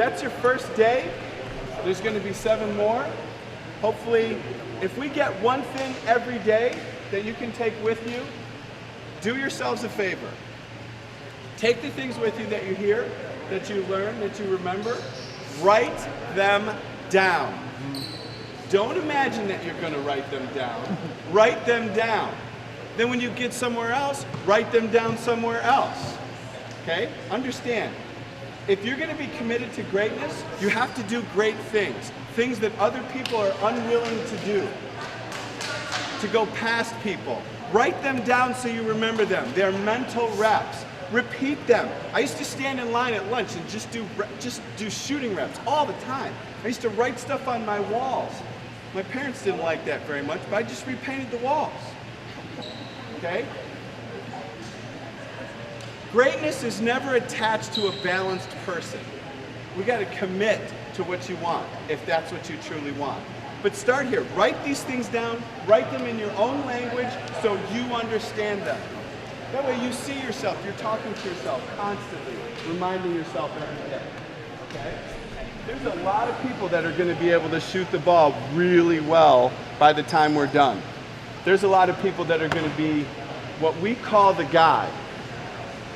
that's your first day. There's going to be 7 more. Hopefully, if we get one thing every day that you can take with you, do yourselves a favor. Take the things with you that you hear, that you learn, that you remember. Write them down. Don't imagine that you're going to write them down. Write them down. Then when you get somewhere else, write them down somewhere else. Okay? Understand, if you're going to be committed to greatness, you have to do great things. Things that other people are unwilling to do. To go past people. Write them down so you remember them. They're mental reps. Repeat them. I used to stand in line at lunch and just do shooting reps all the time. I used to write stuff on my walls. My parents didn't like that very much, but I just repainted the walls. Okay? Greatness is never attached to a balanced person. We got to commit to what you want, if that's what you truly want. But start here. Write these things down. Write them in your own language so you understand them. That way you see yourself. You're talking to yourself constantly, reminding yourself every day. Okay? There's a lot of people that are going to be able to shoot the ball really well by the time we're done. There's a lot of people that are going to be what we call the guy.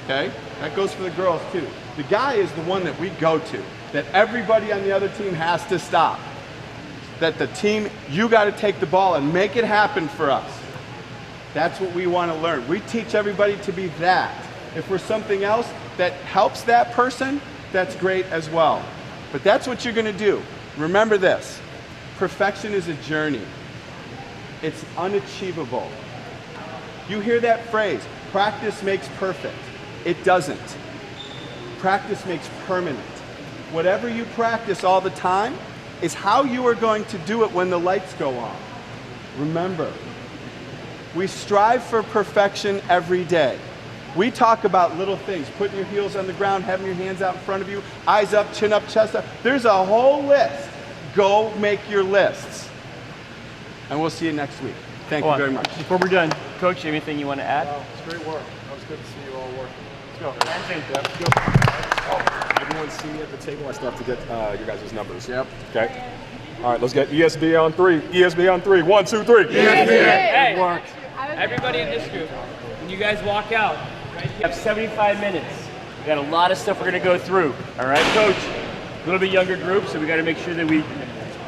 Okay? That goes for the girls too. The guy is the one that we go to, that everybody on the other team has to stop. That the team, you got to take the ball and make it happen for us. That's what we want to learn. We teach everybody to be that. If we're something else that helps that person, that's great as well. But that's what you're going to do. Remember this. Perfection is a journey. It's unachievable. You hear that phrase, practice makes perfect. It doesn't. Practice makes permanent. Whatever you practice all the time is how you are going to do it when the lights go on. Remember, we strive for perfection every day. We talk about little things, putting your heels on the ground, having your hands out in front of you, eyes up, chin up, chest up. There's a whole list. Go make your lists. And we'll see you next week. Thank you very much. Before we're done, Coach, anything you want to add? It's great work. It was good to see you all work. Let's go. Let's go. Everyone see me at the table. I still have to get your guys' numbers. Yep. Okay. All right, let's get ESB on 3. ESB on 3. 1, 2, 3. ESB. Hey, everybody in this group, when you guys walk out, right, you have 75 minutes. We got a lot of stuff we're going to go through. All right, Coach? A little bit younger group, so we got to make sure that we,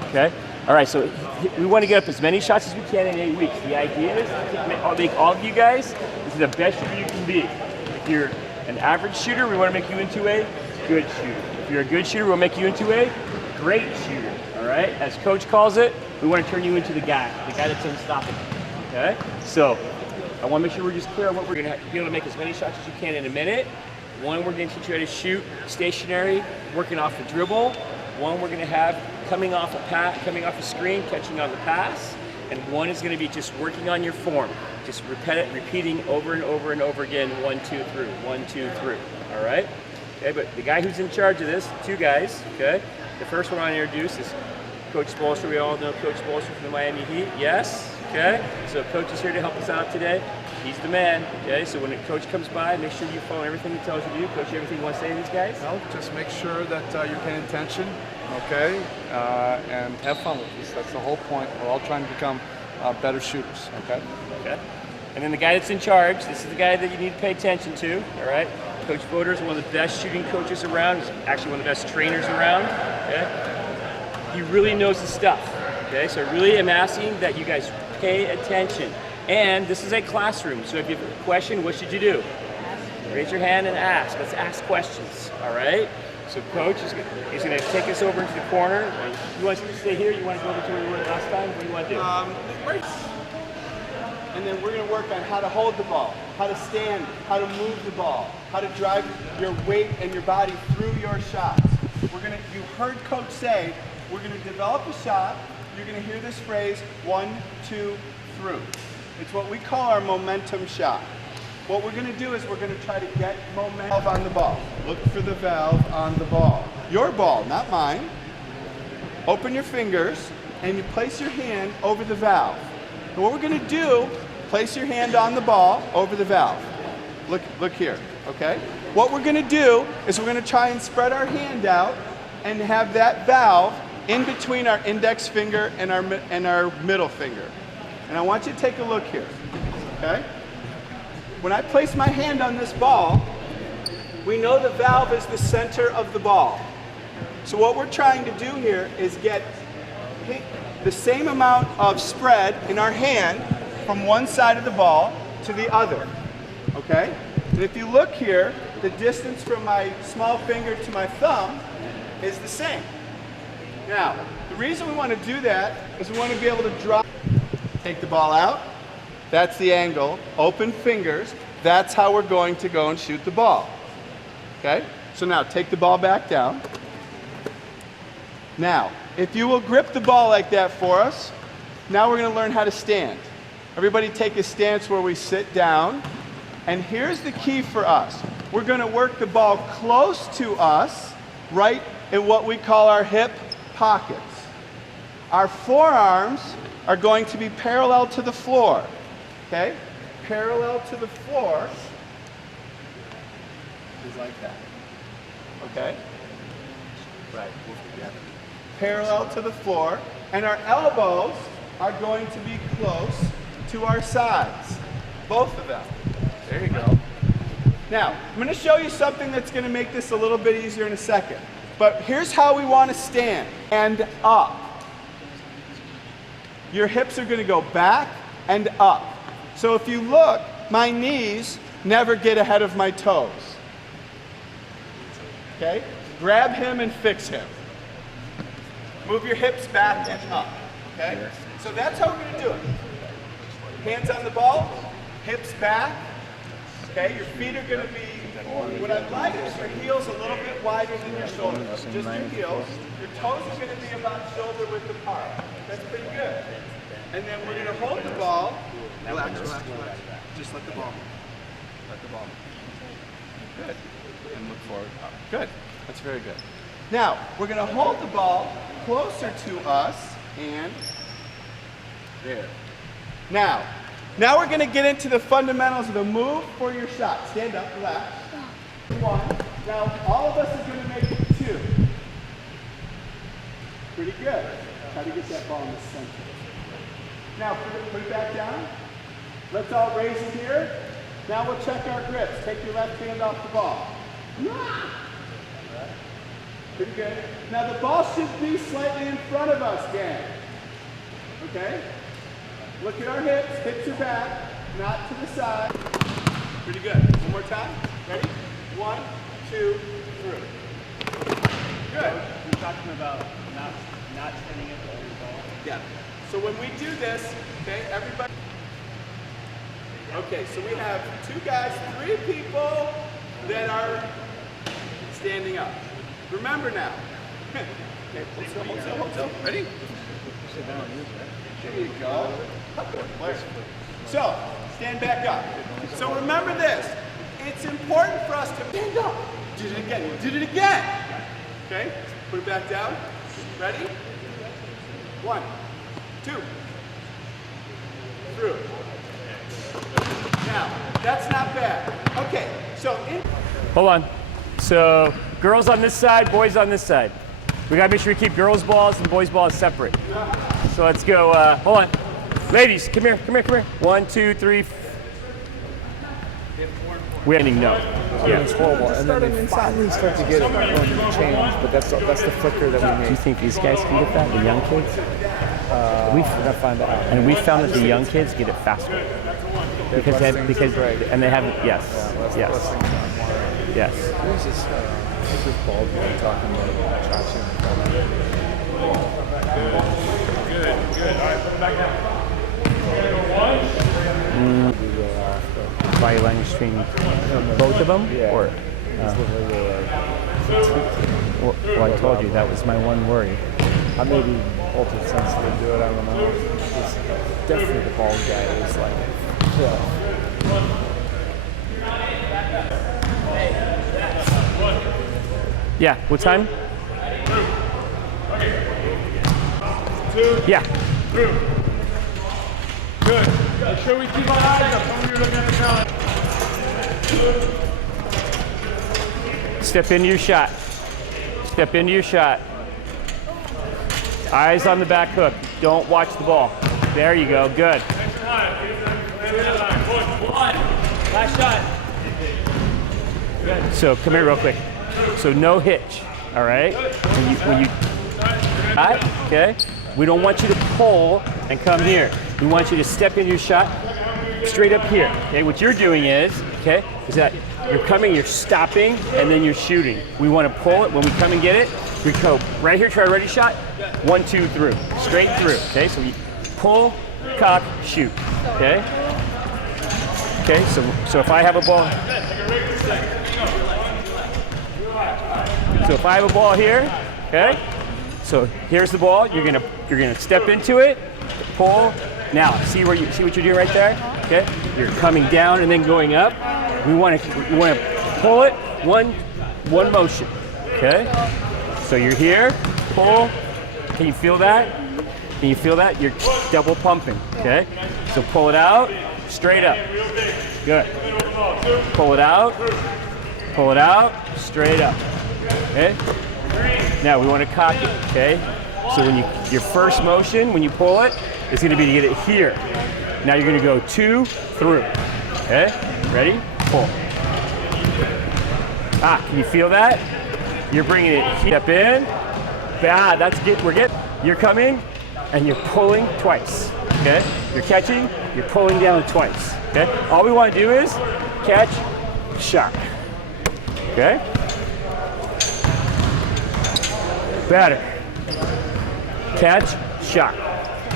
okay? All right, so we want to get up as many shots as we can in 8 weeks. The idea is to make all of you guys into the best shooter you can be. If you're an average shooter, we want to make you into a good shooter. If you're a good shooter, we'll make you into a great shooter. All right, as Coach calls it, we want to turn you into the guy that's unstoppable. Okay, so I want to make sure we're just clear on what we're going to be able to make as many shots as you can in a minute. One, we're going to teach you how to shoot stationary, working off the dribble. One, we're going to have coming off a screen, catching on the pass. And one is going to be just working on your form, just repeating over and over and over again, 1, 2, through, 1, 2, through. All right. Okay, but the guy who's in charge of this, 2 guys. Okay. The first one I want to introduce is Coach Spoelstra. We all know Coach Spoelstra from the Miami Heat. Yes? Okay? So Coach is here to help us out today. He's the man. Okay? So when a coach comes by, make sure you follow everything he tells you to do. Coach, everything you want to say to these guys? No, just make sure that you're paying attention, okay? And have fun with this. That's the whole point. We're all trying to become better shooters, okay? Okay. And then the guy that's in charge, this is the guy that you need to pay attention to, all right? Coach Fodor is one of the best shooting coaches around. He's actually one of the best trainers around, okay? He really knows his stuff, okay? So I really am asking that you guys pay attention. And this is a classroom, so if you have a question, what should you do? Raise your hand and ask. Let's ask questions, all right? So Coach is going to take us over into the corner. You want us to stay here? You want to go over to where we were last time? What do you want to do? Right. And then we're going to work on how to hold the ball, how to stand, how to move the ball, how to drive your weight and your body through your shots. You heard Coach say, we're going to develop a shot. You're going to hear this phrase, 1, 2, through. It's what we call our momentum shot. What we're going to do is we're going to try to get momentum on the ball. Look for the valve on the ball. Your ball, not mine. Open your fingers and you place your hand over the valve. And what we're going to do, place your hand on the ball over the valve. Look here, okay? What we're going to do is we're going to try and spread our hand out and have that valve in between our index finger and our middle finger. And I want you to take a look here, okay? When I place my hand on this ball, we know the valve is the center of the ball. So what we're trying to do here is get the same amount of spread in our hand from one side of the ball to the other, okay? And if you look here, the distance from my small finger to my thumb is the same. Now, the reason we want to do that is we want to be able to drop, take the ball out, that's the angle, open fingers, that's how we're going to go and shoot the ball, okay? So now take the ball back down. Now, if you will grip the ball like that for us, now we're going to learn how to stand. Everybody take a stance where we sit down. And here's the key for us. We're going to work the ball close to us, right in what we call our hip pockets. Our forearms are going to be parallel to the floor. Okay? Parallel to the floor is like that. Okay? Right. Yeah. Parallel to the floor, and our elbows are going to be close to our sides, both of them. There you go. Now, I'm going to show you something that's going to make this a little bit easier in a second. But here's how we want to stand. And up. Your hips are going to go back and up. So if you look, my knees never get ahead of my toes. Okay? Grab him and fix him. Move your hips back and up, okay? So that's how we're going to do it. Hands on the ball, hips back, okay? Your feet are going to be, what I'd like is your heels a little bit wider than your shoulders. Just your heels. Your toes are going to be about shoulder width apart. That's pretty good. And then we're going to hold the ball. Relax, relax, relax. Just let the ball move. Let the ball move. Good. And look forward up. Good. That's very good. Now, we're going to hold the ball closer to us, and there. Now we're going to get into the fundamentals of the move for your shot. Stand up, relax. One. Now, all of us are going to make it two. Pretty good. Try to get that ball in the center. Now, put it back down. Let's all raise it here. Now we'll check our grips. Take your left hand off the ball. Pretty good. Now the ball should be slightly in front of us, gang. Okay? Look at our hips. Hips are back, not to the side. Pretty good. One more time. Ready? 1, 2, 3. Good. You're talking about not spinning it over the ball. Yeah. So when we do this, okay, everybody. Okay, so we have 2 guys, 3 people that are standing up. Remember now. Okay, hold still. Ready? There you go. So, stand back up. So remember this. It's important for us to stand up. Did it again. You did it again. Okay, put it back down. Ready? 1, 2, through. Now, that's not bad. Okay, so Hold on. So, girls on this side, boys on this side. We gotta make sure we keep girls' balls and boys' balls separate. So let's go, hold on. Ladies, come here. 1, 2, 3. We're ending no. Yeah, it's horrible. And then they finally start to get it going to change, but that's the flicker that we Do you made. think these guys can get that, the young kids? We're gonna find out. And we found that the young kids get it faster. Because they haven't, yes. Yes. Who's this bald guy talking about Chachi? Good. All right, put it back down. Body language between both of them? Yeah. Or, well, I told you, that was my one worry. I may be ultra sensitive to it, I don't know. It's definitely the bald guy is like, yeah. Yeah, what time? 2. Yeah. Through. Good. Make sure we keep our eyes up when you're looking at the talent. Step into your shot. Step into your shot. Eyes on the back hook. Don't watch the ball. There you go. Good. Last shot. Good. So come here real quick. So no hitch. All right. When you okay. We don't want you to pull and come here. We want you to step into your shot straight up here. Okay. What you're doing is that you're coming, you're stopping, and then you're shooting. We want to pull it. When we come and get it, we go right here, try a ready shot. 1, 2, through. Straight through. Okay, so we pull, cock, shoot. Okay? Okay, so if I have a ball. So if I have a ball here, okay? So here's the ball. You're gonna step into it, pull. Now, see what you're doing right there? Okay? You're coming down and then going up. We want to pull it one motion. Okay? So you're here, pull. Can you feel that? Can you feel that? You're double pumping. Okay? So pull it out, straight up. Good. Pull it out, straight up. Okay? Now we want to cock it. Okay? So your first motion when you pull it is going to be to get it here. Now you're going to go 2 through. Okay? Ready? Pull. Can you feel that? You're bringing it, step in. That's good. You're coming and you're pulling twice. Okay? You're catching, you're pulling down twice. Okay? All we want to do is catch, shot. Okay? Better. Catch, shot.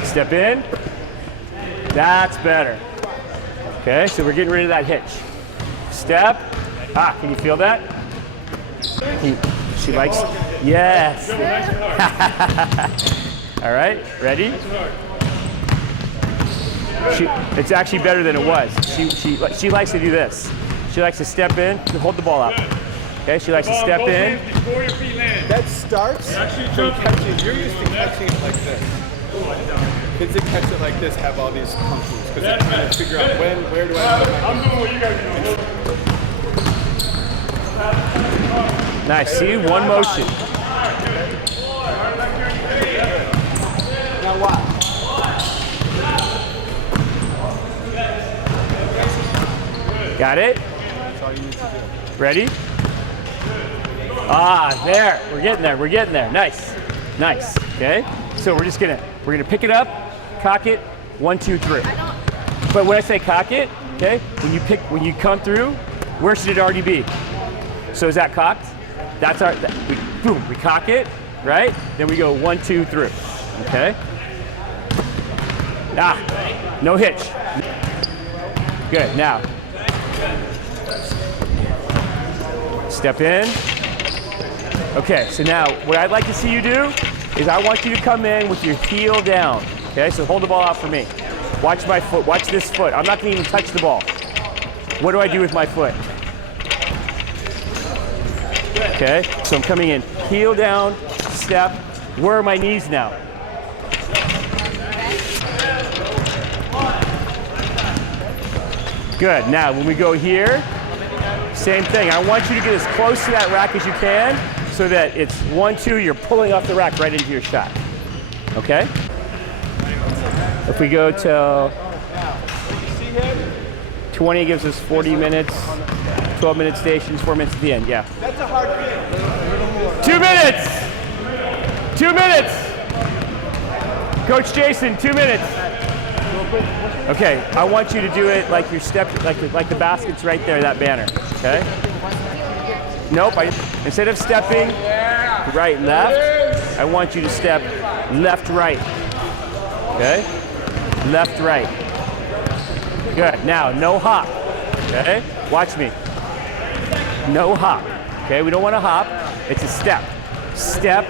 Step in. That's better. Okay, so we're getting rid of that hitch. Step. Can you feel that? She likes. Yes. All right, ready? It's actually better than it was. She likes to do this. She likes to step in, hold the ball up. Okay, she likes to step in. That starts from catching. You're used to catching it like this. Kids that catch it like this have all these functions because they're trying to figure out where do I put my I'm doing what you guys do. Nice. See, one motion. Now what? Got it? That's all you need to do. Ready? There. We're getting there. Nice. Okay? So we're gonna pick it up, cock it, 1, 2, 3. But when I say cock it, okay, when you come through, where should it already be? So is that cocked? That's we cock it, right? Then we go 1, 2, 3. Okay? No hitch. Good. Now step in. Okay, so now what I'd like to see you do is I want you to come in with your heel down. Okay, so hold the ball out for me. Watch my foot, watch this foot. I'm not gonna even touch the ball. What do I do with my foot? Okay, so I'm coming in, heel down, step. Where are my knees now? Good, now when we go here, same thing. I want you to get as close to that rack as you can so that it's 1, 2, you're pulling off the rack right into your shot. Okay? If we go to 20 gives us 40 minutes, 12 minute stations, 4 minutes at the end, yeah. That's a hard thing. 2 minutes! 2 minutes! Coach Jason, 2 minutes. Okay, I want you to do it like your step, like the basket's right there, that banner, okay? Nope, instead of stepping right, left, I want you to step left, right, okay? Left, right. Good, now no hop, okay? Watch me. No hop, okay? We don't want to hop, it's a step. Step,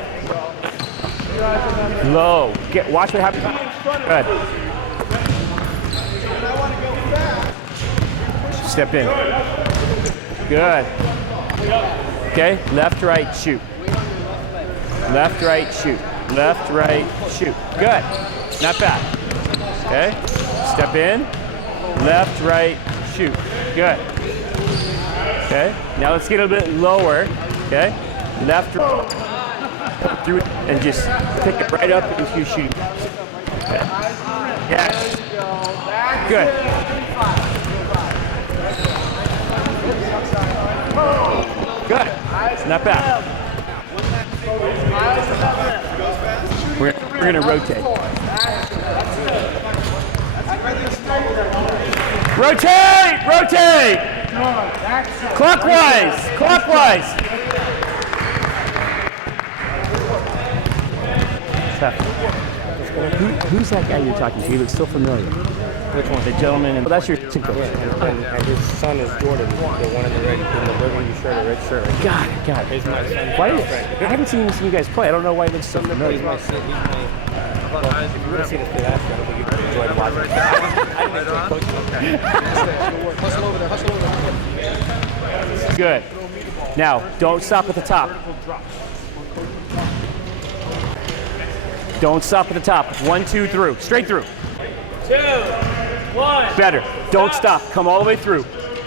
low. Watch what happens. Good. Step in. Good. Okay, left, right, shoot. Left, right, shoot. Left, right, shoot. Good. Not bad. Okay, step in. Left, right, shoot. Good. Okay, now let's get a bit lower. Okay, left, right. come through it and just pick it right up into your shooting. Okay. Yes. Good. Good. Not bad. We're gonna rotate. Rotate! Rotate! Clockwise! Clockwise! Who's that guy you're talking to? He looks so familiar. Which one? The gentleman. And, that's your team coach. And his son is Jordan, the one in the red, in the burgundy shirt, a red shirt. Got it, got it. He's my son. Why? I haven't seen you guys play. I don't know why he looks so familiar. He's my son. Well, if you would have seen us play last year, I don't think you would have enjoyed watching. I didn't enjoy coaching. Okay. Hustle over there, hustle over there. Good. Now, don't stop at the top. Don't stop at the top. 1, 2, through. Straight through. 2, 1. Better. Don't stop. Come all the way through.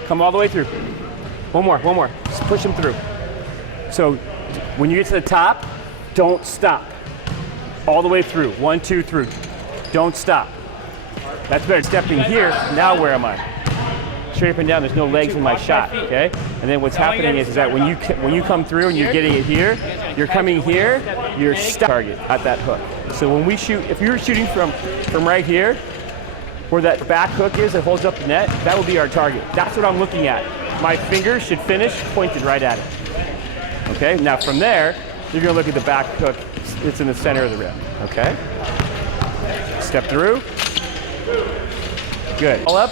Come all the way through. One more, one more. Just push them through. So when you get to the top, don't stop. All the way through. 1, 2, through. Don't stop. That's better. Stepping here. Now where am I? Straight up and down. There's no legs in my shot. Okay. And then what's happening is that when you come through and you're getting it here, you're coming here. You're stuck target at that hook. So when we shoot, if you're shooting from right here, where that back hook is that holds up the net, that will be our target. That's what I'm looking at. My finger should finish pointed right at it. Okay. Now from there, you're gonna look at the back hook. It's in the center of the rim. Okay. Step through. Good. All up.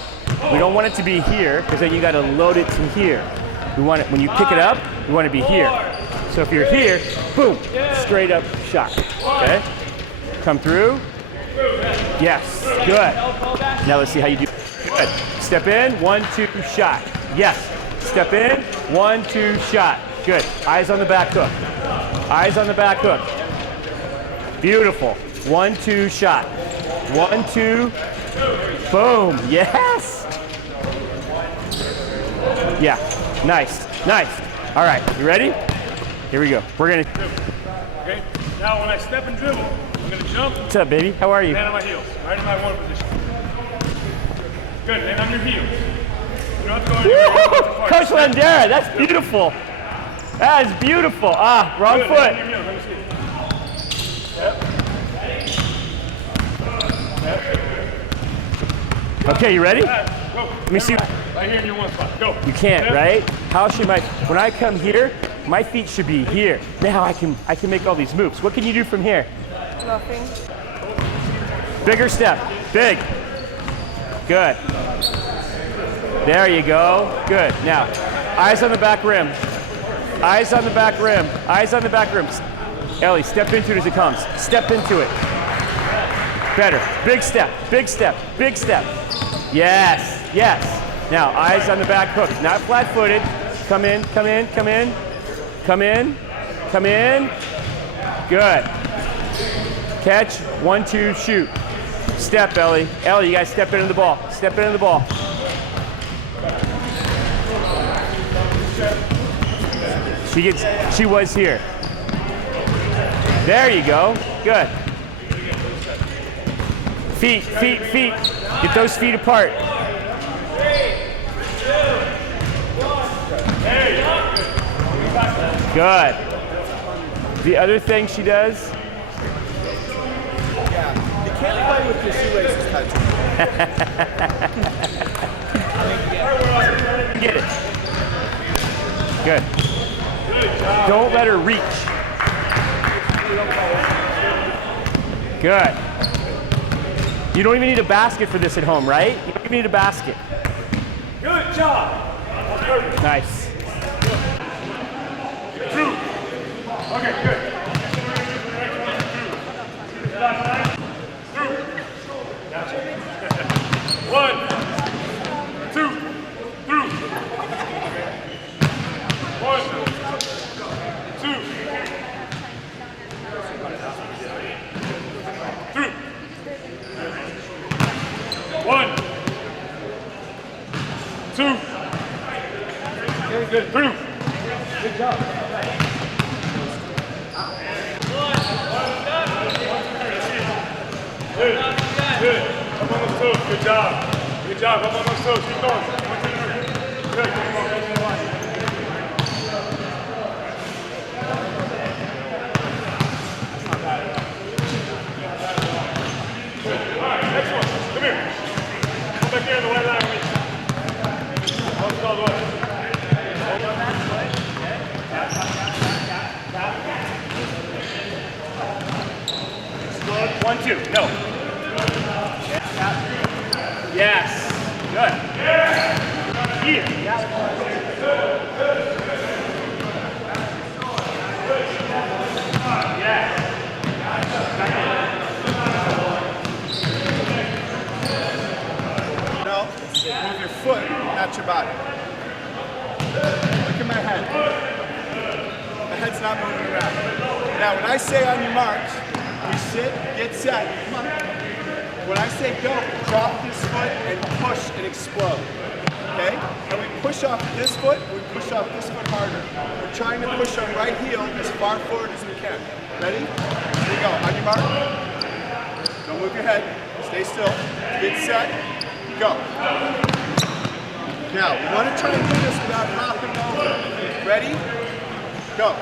We don't want it to be here because then you got to load it to here. We want it when you pick it up. We want it to be here. So if you're here, boom, straight up shot. Okay. Come through. Yes. Good. Now let's see how you do. Good. Step in. 1, 2, shot. Yes. Step in. 1, 2, shot. Good. Eyes on the back hook. Eyes on the back hook. Beautiful. 1, 2, shot. 1, 2. Boom. Yes. Yeah. Nice. Nice. All right. You ready? Here we go. We're going to. Okay. Now when I step and dribble, I'm going to jump. What's up, baby? How are you? Land on my heels. Right in my one position. Good. And on your heels. You don't have to go Coach Landera, that's beautiful. That is beautiful. Ah, wrong Good. foot. Let me see. Yep. Okay, you ready? Go. Let me see. Right here in your one spot. Go. You can't, Yep. right? How should when I come here, my feet should be here. Now I can make all these moves. What can you do from here? Nothing. Bigger step. Big. Good. There you go. Good. Now, eyes on the back rim. Eyes on the back rim. Eyes on the back rim. Ellie, step into it as it comes. Step into it. Better. Big step. Big step. Big step. Yes. Yes. Now, eyes on the back hook. Not flat-footed. Come in. Come in. Come in. Come in. Come in. Good. Catch. 1, 2, shoot. Step, Ellie. Ellie, you guys step into the ball. Step into the ball. She was here. There you go. Good. Feet, feet, feet. Get those feet apart. Good. The other thing she does. Yeah, you can't play with your shoelaces touching. Get it. Good. Don't let her reach. Good. You don't even need a basket for this at home, right? You don't even need a basket. Good job. Nice. Through. Okay, good. Through. Gotcha. 1, 2, through. 1, 2, through. 1, 2. Very good. Through. Good job. Good. Up on those toes. Good job. Good job. Up on those toes. Keep going. 1, 2, 3. Good. Keep going. Right to the line. That's not bad at all. Good. All right. Next one. Come here. Come back here in the white line. Hold it all the way. Slow. 1, 2. No. Yes. Good. Here. Yeah. No, move your foot, not your body. Look at my head. My head's not moving around. Now, when I say on your marks, we sit, get set. Come on. When I say go, drop this foot and push and explode. Okay? And we push off this foot, we push off this foot harder. We're trying to push our right heel as far forward as we can. Ready? Here we go. On your mark. Don't move your head. Stay still. Get set. Go. Now, we want to try and do this without hopping over. Ready? Go.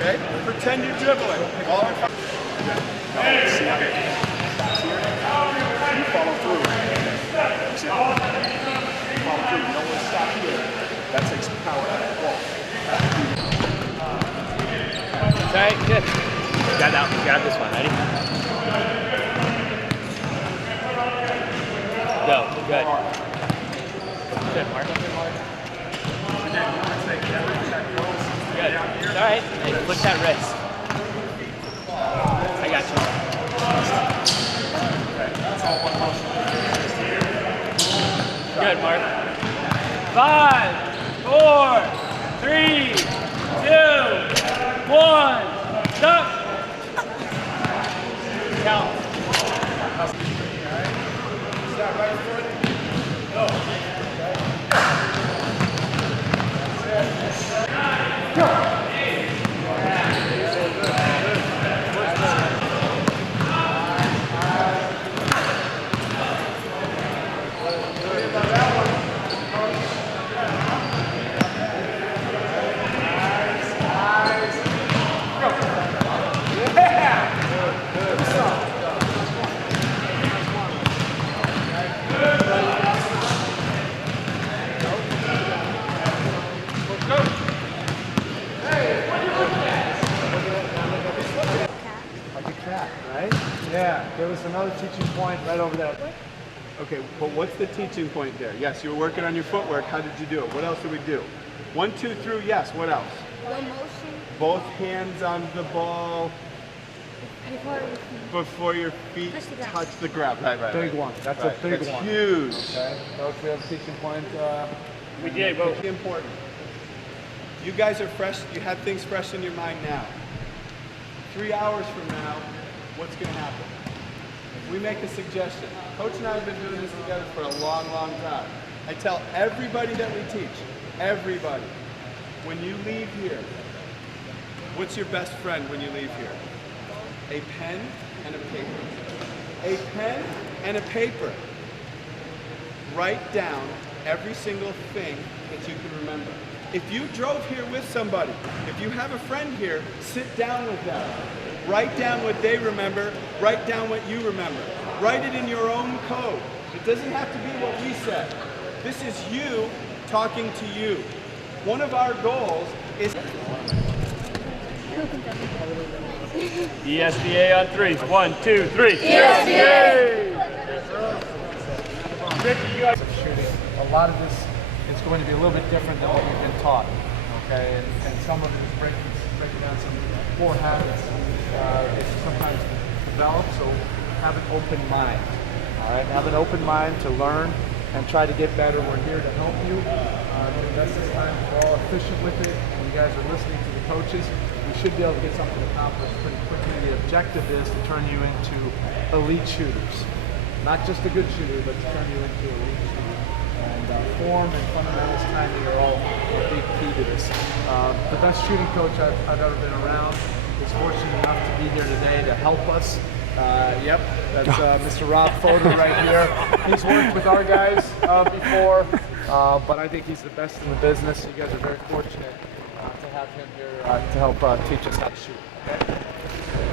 Okay? Pretend you're dribbling. All in front. See how you follow through. See how you follow through. You don't want to stop here. That takes power out of the ball. All right, good. Got that one. Grab this one. Ready? Go. Good. Good, Mark. Good. All right. Hey, push that wrist. I got you. Good, Mark. 5, 4, 3, 2, 1. Stop. Count. Start right foot. Go. Go. Yeah, there was another teaching point right over there. Okay, but what's the teaching point there? Yes, you were working on your footwork. How did you do it? What else did we do? 1, 2 through, yes. What else? Slow motion. Both hands on the ball before your feet touch the ground. Right. Big one. That's a big That's one. huge. Okay. Those we have a teaching point. We did. Well, It's important. You guys are fresh. You have things fresh in your mind now. 3 hours from now, what's going to happen? If we make a suggestion, Coach and I have been doing this together for a long, long time. I tell everybody that we teach, everybody, when you leave here, what's your best friend when you leave here? A pen and a paper. A pen and a paper. Write down every single thing that you can remember. If you drove here with somebody, if you have a friend here, sit down with them. Write down what they remember, write down what you remember. Write it in your own code. It doesn't have to be what we said. This is you talking to you. One of our goals is ESBA on 3. 1, 2, 3. ESBA! Shooting. A lot of this is going to be a little bit different than what we've been taught. Okay, and some of it is breaking down some poor habits. It's sometimes developed, so have an open mind. All right, have an open mind to learn and try to get better. We're here to help you. To invest this time, we're all efficient with it. You guys are listening to the coaches. We should be able to get something accomplished pretty quickly. The objective is to turn you into elite shooters. Not just a good shooter, but to turn you into elite shooter. And form and fundamentals timing are all a big key to this. The best shooting coach I've ever been around is fortunate enough to be here today to help us Yep, that's Mr. Rob Fodor right here. He's worked with our guys before, but I think he's the best in the business. You guys are very fortunate to have him here to help teach us how to shoot. Okay?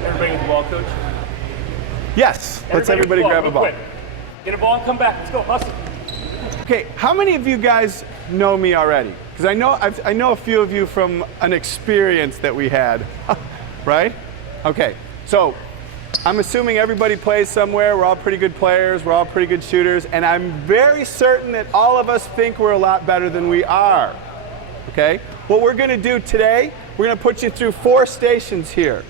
Everybody with the ball, coach. Yes, let's everybody grab a ball. Quick. Get a ball and come back. Let's go, hustle. Okay, how many of you guys know me already? Because I know a few of you from an experience that we had, right? Okay, so I'm assuming everybody plays somewhere. We're all pretty good players. We're all pretty good shooters. And I'm very certain that all of us think we're a lot better than we are. Okay? What we're going to do today, we're going to put you through 4 stations here.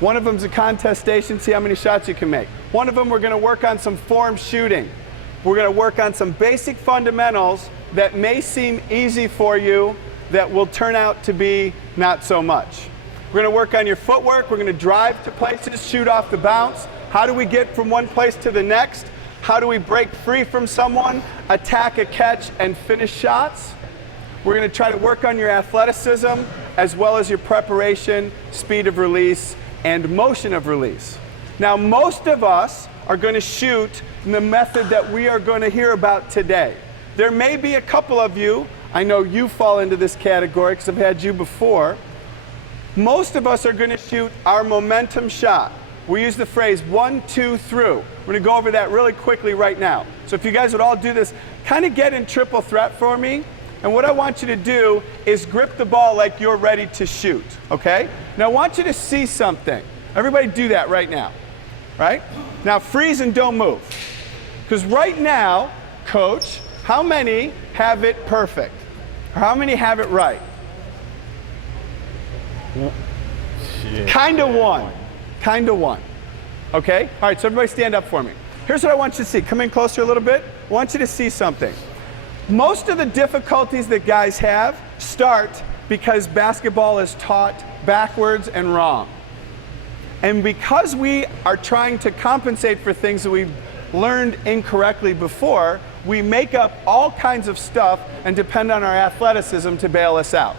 One of them's a contest station, see how many shots you can make. One of them, we're going to work on some form shooting. We're going to work on some basic fundamentals that may seem easy for you that will turn out to be not so much. We're going to work on your footwork. We're going to drive to places, shoot off the bounce. How do we get from one place to the next? How do we break free from someone, attack a catch, and finish shots? We're going to try to work on your athleticism as well as your preparation, speed of release, and motion of release. Now, most of us are going to shoot in the method that we are going to hear about today. There may be a couple of you, I know you fall into this category because I've had you before. Most of us are going to shoot our momentum shot. We use the phrase 1, 2, through. We're going to go over that really quickly right now. So if you guys would all do this, kind of get in triple threat for me. And what I want you to do is grip the ball like you're ready to shoot, okay? Now I want you to see something. Everybody do that right now, right? Now freeze and don't move. Because right now, coach, how many have it perfect? Or how many have it right? Kind of one. Okay? All right, so everybody stand up for me. Here's what I want you to see. Come in closer a little bit. I want you to see something. Most of the difficulties that guys have start because basketball is taught backwards and wrong. And because we are trying to compensate for things that we've learned incorrectly before, we make up all kinds of stuff and depend on our athleticism to bail us out.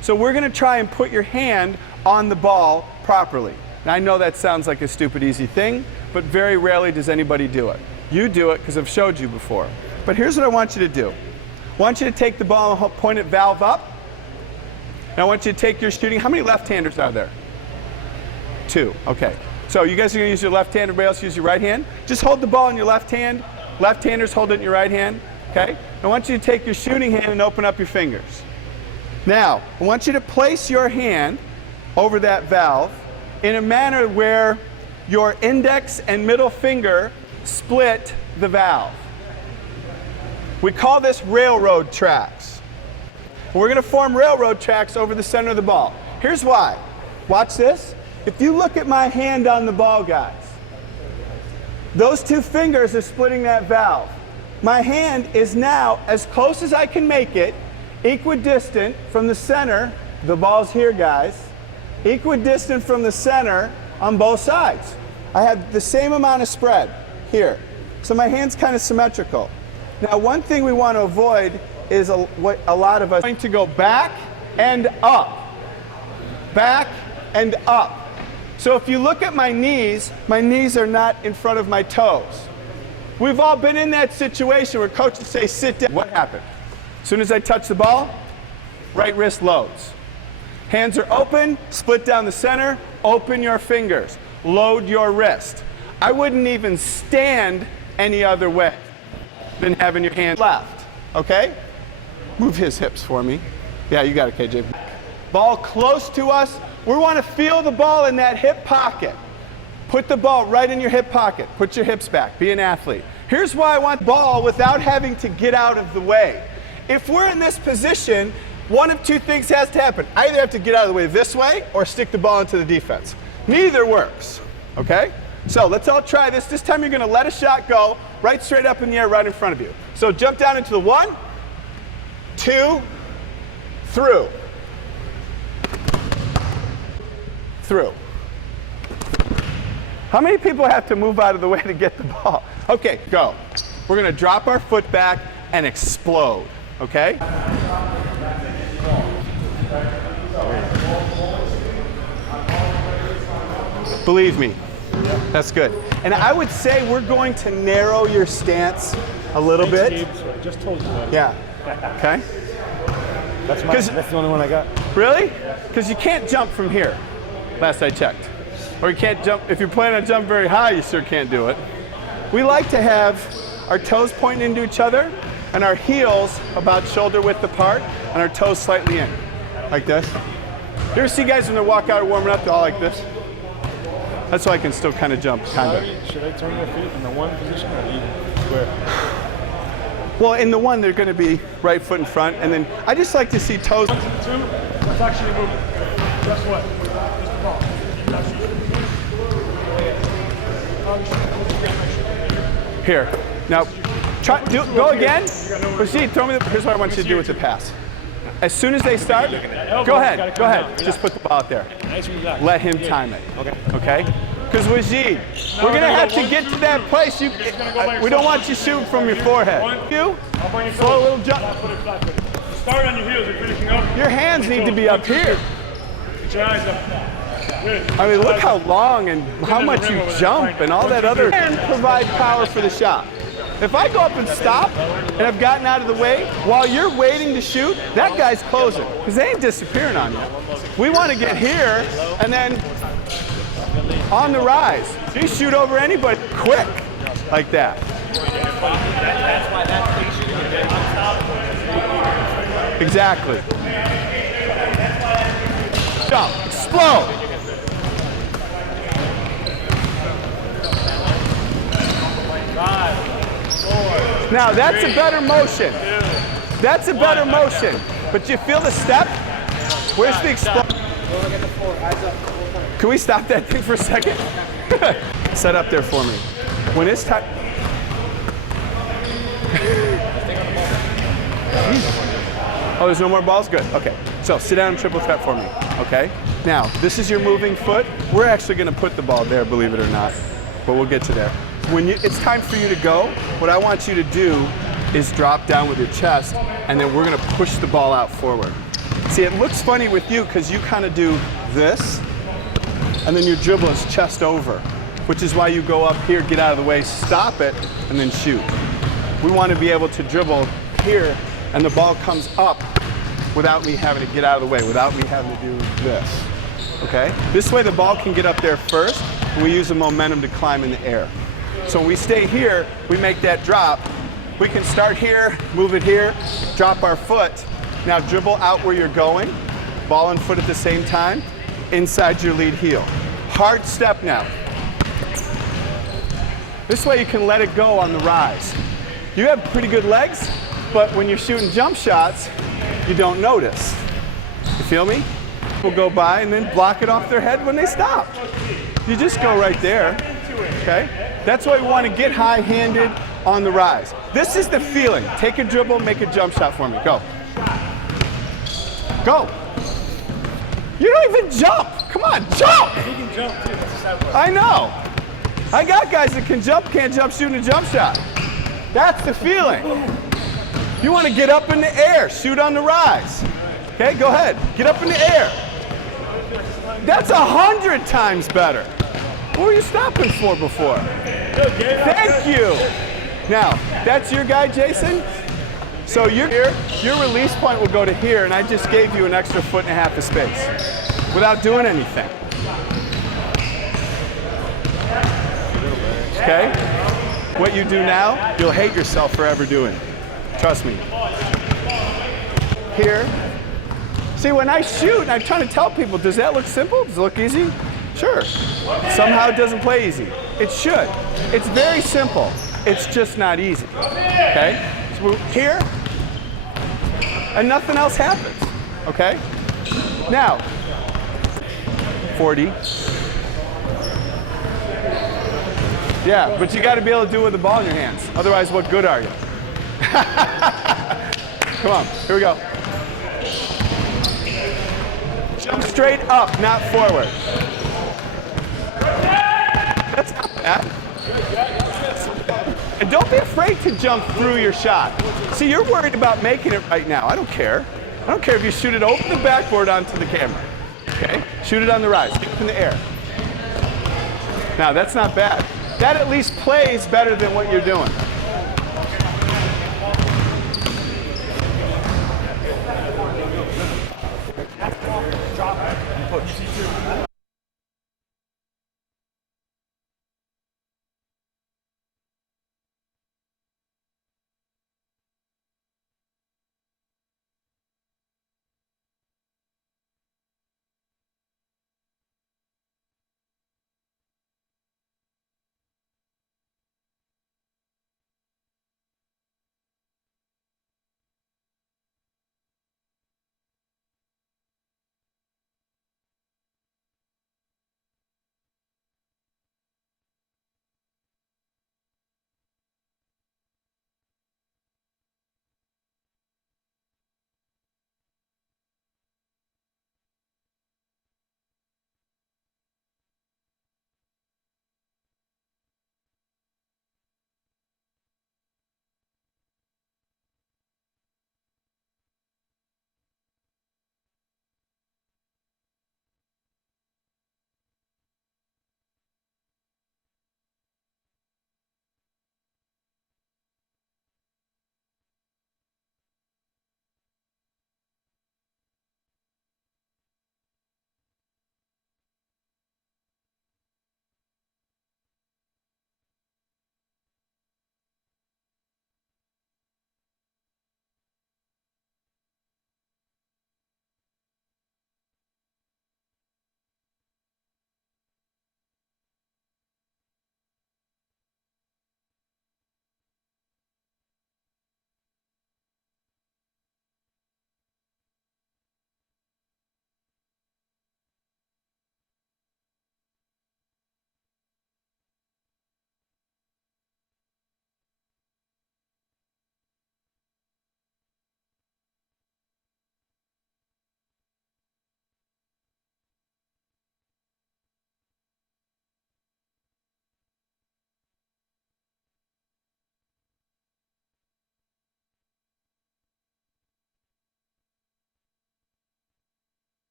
So we're going to try and put your hand on the ball properly. Now I know that sounds like a stupid easy thing, but very rarely does anybody do it. You do it because I've showed you before. But here's what I want you to do. I want you to take the ball and point it valve up. And I want you to take your shooting. How many left-handers are there? 2. Okay. So you guys are going to use your left hand. Everybody else use your right hand. Just hold the ball in your left hand. Left-handers hold it in your right hand. Okay? I want you to take your shooting hand and open up your fingers. Now, I want you to place your hand over that valve in a manner where your index and middle finger split the valve. We call this railroad tracks. We're going to form railroad tracks over the center of the ball. Here's why. Watch this. If you look at my hand on the ball, guys, those 2 fingers are splitting that valve. My hand is now, as close as I can make it, equidistant from the center. The ball's here, guys. Equidistant from the center on both sides. I have the same amount of spread here. So my hand's kind of symmetrical. Now, one thing we want to avoid is what a lot of us are going to go back and up. Back and up. So if you look at my knees are not in front of my toes. We've all been in that situation where coaches say, sit down. What happened? As soon as I touch the ball, right wrist loads. Hands are open, split down the center, open your fingers, load your wrist. I wouldn't even stand any other way than having your hand left, okay? Move his hips for me. Yeah, you got it, KJ. Ball close to us. We want to feel the ball in that hip pocket. Put the ball right in your hip pocket. Put your hips back. Be an athlete. Here's why I want the ball without having to get out of the way. If we're in this position, one of 2 things has to happen. I either have to get out of the way this way or stick the ball into the defense. Neither works, okay? So let's all try this. This time you're going to let a shot go right straight up in the air right in front of you. So jump down into the 1, 2, through. Through. How many people have to move out of the way to get the ball? Okay, go. We're going to drop our foot back and explode, okay? Believe me, That's good. And I would say we're going to narrow your stance a little bit. I just told you that. Yeah. Okay. That's mine. That's the only one I got. Really? Because you can't jump from here, last I checked. Or you can't jump, if you're planning on jumping very high, you sure can't do it. We like to have our toes pointing into each other and our heels about shoulder width apart and our toes slightly in, like this. You ever see guys when they walk out or warming up, they're all like this? That's why I can still kind of jump, kind of. Should I turn your feet in the one position or even square? Well, in the one, they're going to be right foot in front, and then I just like to see toes. 1 to 2, let's actually move it. Guess what? Just the ball. Here. Now, go again. Proceed. Throw me here's what I want you to do with the pass. As soon as they start, go ahead. Go ahead. Just put the ball out there. Let him time it. Okay? Because Wajid, we're going to have to get to that place. We don't want you shooting from your forehead. You? Slow little jump. Start on your heels and finishing up. Your hands need to be up here. Get your eyes up. I mean, look how long and how much you jump and all that other. And provide power for the shot. If I go up and stop and I've gotten out of the way, while you're waiting to shoot, that guy's closing because they ain't disappearing on you. We want to get here and then on the rise. You shoot over anybody quick like that. Exactly. Jump, explode. Now that's a better motion. That's a better motion. But you feel the step? Where's the explosion? Can we stop that thing for a second? Set up there for me. When it's time. Oh, there's no more balls? Good. Okay. So sit down and triple threat for me. Okay? Now, this is your moving foot. We're actually going to put the ball there, believe it or not. But we'll get to there. When it's time for you to go, what I want you to do is drop down with your chest, and then we're going to push the ball out forward. See, it looks funny with you because you kind of do this, and then your dribble is chest over, which is why you go up here, get out of the way, stop it, and then shoot. We want to be able to dribble here, and the ball comes up without me having to get out of the way, without me having to do this. Okay? This way the ball can get up there first, and we use the momentum to climb in the air. So when we stay here, we make that drop. We can start here, move it here, drop our foot. Now dribble out where you're going, ball and foot at the same time, inside your lead heel. Hard step now. This way you can let it go on the rise. You have pretty good legs, but when you're shooting jump shots, you don't notice. You feel me? We'll go by and then block it off their head when they stop. You just go right there, okay? That's why we want to get high-handed on the rise. This is the feeling. Take a dribble, make a jump shot for me. Go. Go. You don't even jump. Come on, jump. You can jump too. I know. I got guys that can jump, can't jump shooting a jump shot. That's the feeling. You want to get up in the air, shoot on the rise. Okay, go ahead. Get up in the air. That's 100 times better. What were you stopping for before? Thank you. Now, that's your guy, Jason? So your release point will go to here, and I just gave you an extra 1.5 feet of space without doing anything. Okay? What you do now, you'll hate yourself for ever doing. Trust me. Here. See, when I shoot, and I'm trying to tell people, does that look simple? Does it look easy? Sure. Somehow it doesn't play easy. It should. It's very simple. It's just not easy. Okay? So here, and nothing else happens. Okay? Now, 40. Yeah, but you got to be able to do it with the ball in your hands. Otherwise, what good are you? Come on, here we go. Jump straight up, not forward. That's not bad. And don't be afraid to jump through your shot. See, you're worried about making it right now. I don't care. I don't care if you shoot it over the backboard onto the camera. Okay? Shoot it on the rise. Get up in the air. Now, that's not bad. That at least plays better than what you're doing.